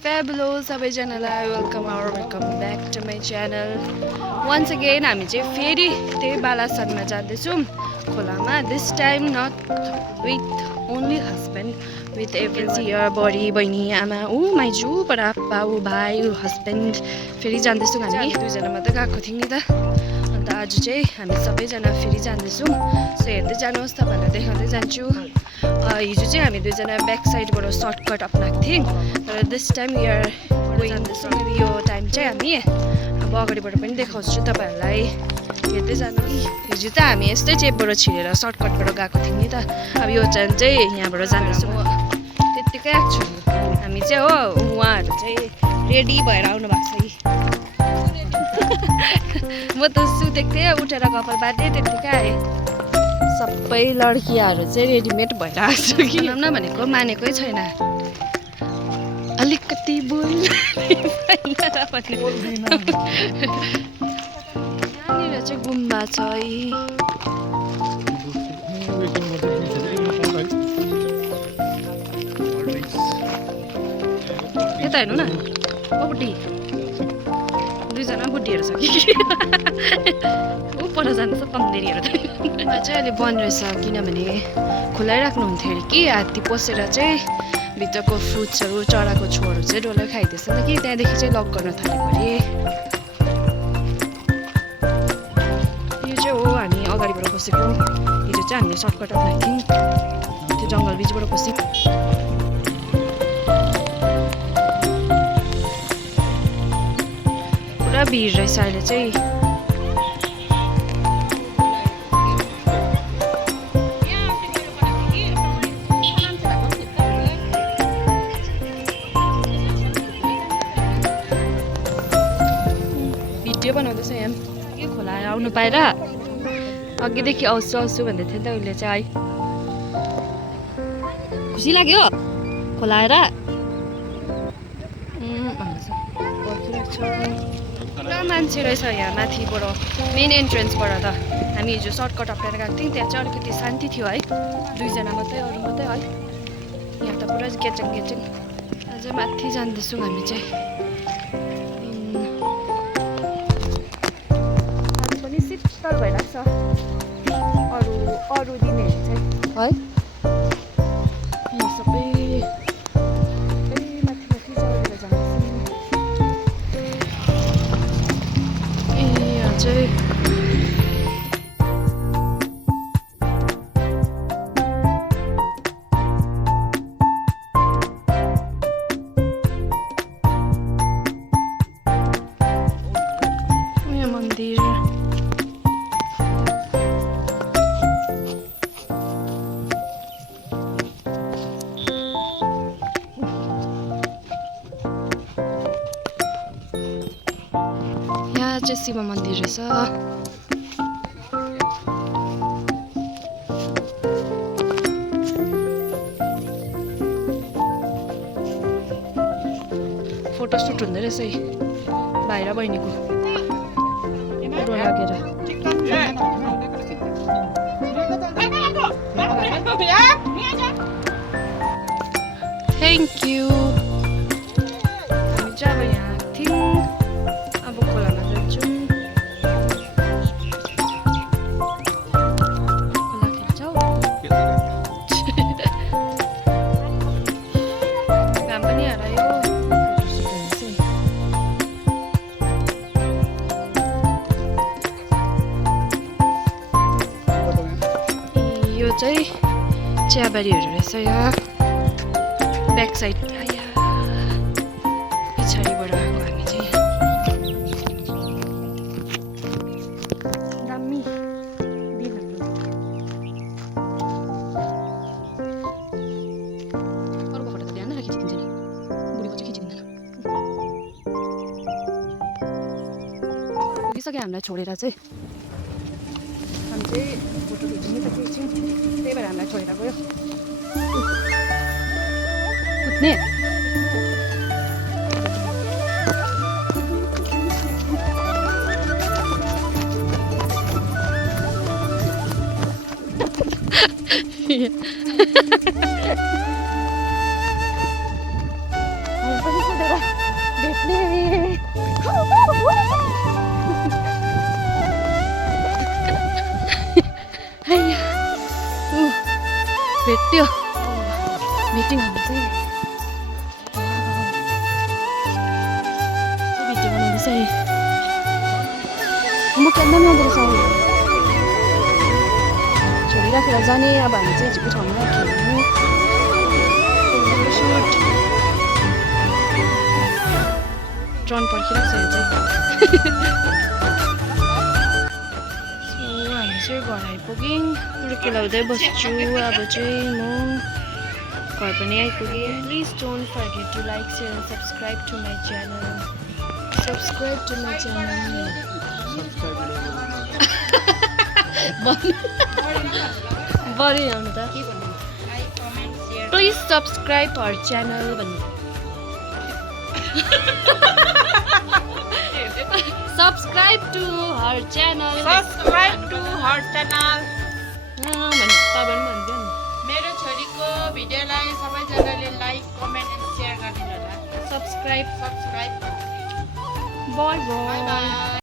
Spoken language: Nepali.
Fabulous सबैजनालाई welcome back to my channel once again हामी चाहिँ फेरि त्यही बालासनमा जाँदैछौँ खोलामा this time not with only husband with everyone here बडी बहिनी आमा ऊ माइजू बडाप्पा ऊ भाइ ऊ हस्बेन्ड फेरि जाँदैछौँ हामी दुईजना मात्रै गएको थियौँ नि त अन्त आज चाहिँ हामी सबैजना फेरि जाँदैछौँ सो हेर्दै जानुहोस् तपाईँहरूलाई देखाउँदै जान्छु हिजो चाहिँ हामी दुईजना ब्याक साइडबाट सर्टकट अप्नाएको थियौँ तर दिस टाइम यार जाँदैछौँ यो टाइम चाहिँ हामी अब अगाडिबाट पनि देखाउँछु तपाईँहरूलाई हेर्दै जानु हिजो त हामी यस्तै चेपबाट छिरेर सर्टकटबाट गएको थियौँ नि त अब यो टाइम चाहिँ यहाँबाट जाँदैछौँ त्यत्तिकै आएको छु हामी चाहिँ हो उहाँहरू चाहिँ रेडी भएर आउनु भएको छ म त सुतेको थिएँ उठेर कपाल बाँधेँ त्यत्तिकै आएँ सबै लड्कियाहरू चाहिँ रेडिमेड भएर आएको छ कि न भनेको मानेकै छैन अलिकति बोल यहाँनिर चाहिँ गुम्बा छ है यता हेर्नु न ओ बुढी दुईजना बुढीहरू छ कि ऊ पर जान्छ पन्देरीहरू चाहिँ अहिले बन्द रहेछ किनभने खुलाइराख्नुहुन्थ्यो अरे कि हात्ती पसेर चाहिँ भित्रको फ्रुट्सहरू चराको छोहरू चाहिँ डल्लै खाइदिएछ नि कि त्यहाँदेखि चाहिँ लक गर्न थालेको अरे यो चाहिँ हो हामी अगाडिबाट पसेको हिजो चाहिँ हामीले सर्टकट अप्नाएको थियौँ त्यो जङ्गल बिचबाट पस्यौँ पुरा भिड रहेछ अहिले चाहिँ भिडियो बनाउँदैछ यहाँ के खोला आउनु पाएर अघिदेखि आउँछु आउँछु भन्दै थियो नि त उसले चाहिँ है खुसी लाग्यो खोला आएर पुरा मान्छे रहेछ यहाँ माथिबाट मेन एन्ट्रेन्सबाट त हामी हिजो सर्टकट अप्नाएर गएको थियौँ त्यहाँ चाहिँ अलिकति शान्ति थियो है दुईजना मात्रै अरू मात्रै है यहाँ त पुरा गेचेङ अझै माथि जाँदैछौँ हामी चाहिँ शीतल भइरहेको छ अरू दिनहरू चाहिँ है यहाँ सबै माथि चढेर जाँदैछौँ ए यहाँ चाहिँ यहाँ मन्दिर चाहिँ शिव मन्दिर रहेछ फोटो सुट हुँदै रहेछ है भाइ र बहिनीको फोटो लागेर थ्याङ्क यू हामी चाहिँ अब यहाँ थियौँ अब खोलामा जान्छौँ खोला खेल्छौ घाम पनि हरायो यो चाहिँ चियाबारीहरू रहेछ यहाँ ब्याक साइड पछाडिबाट आएको हामी चाहिँ दामी अर्को फोटो त ध्यान खिचिदिन्छ नि बुढीको चाहिँ खिचिदिँदैन पुगिसक्यो हामीलाई छोडेर चाहिँ हामी चाहिँ फोटो खिच्नु त खिच्छौँ त्यही भएर हामीलाई छोडेर गयो कुद्ने भेट्यो भेट्यौँ हामी चाहिँ भिडियो बनाउँदैछ है म खेल्दै आउँदो रहेछ छोडी राखेर जाने अब हामी चाहिँ यतिको ठाउँमा खेल्नु ट्रन पर्खिरहेको छ यो चाहिँ हामी चाहिँ घर आइपुग्यौँ रुखी लाउँदै बस्छु अब चाहिँ म घर पनि आइपुगेँ please don't forget to like share and subscribe to my channel बढी आउनु त प्लिज सब्सक्राइब आवर च्यानल भन्नु सब्सक्राइब टु हर च्यानल मेरो छोरीको भिडियोलाई सबैजनाले लाइक कमेन्ट एन्ड सेयर गरिदिनु होला सब्सक्राइब सब्सक्राइब बाई बाई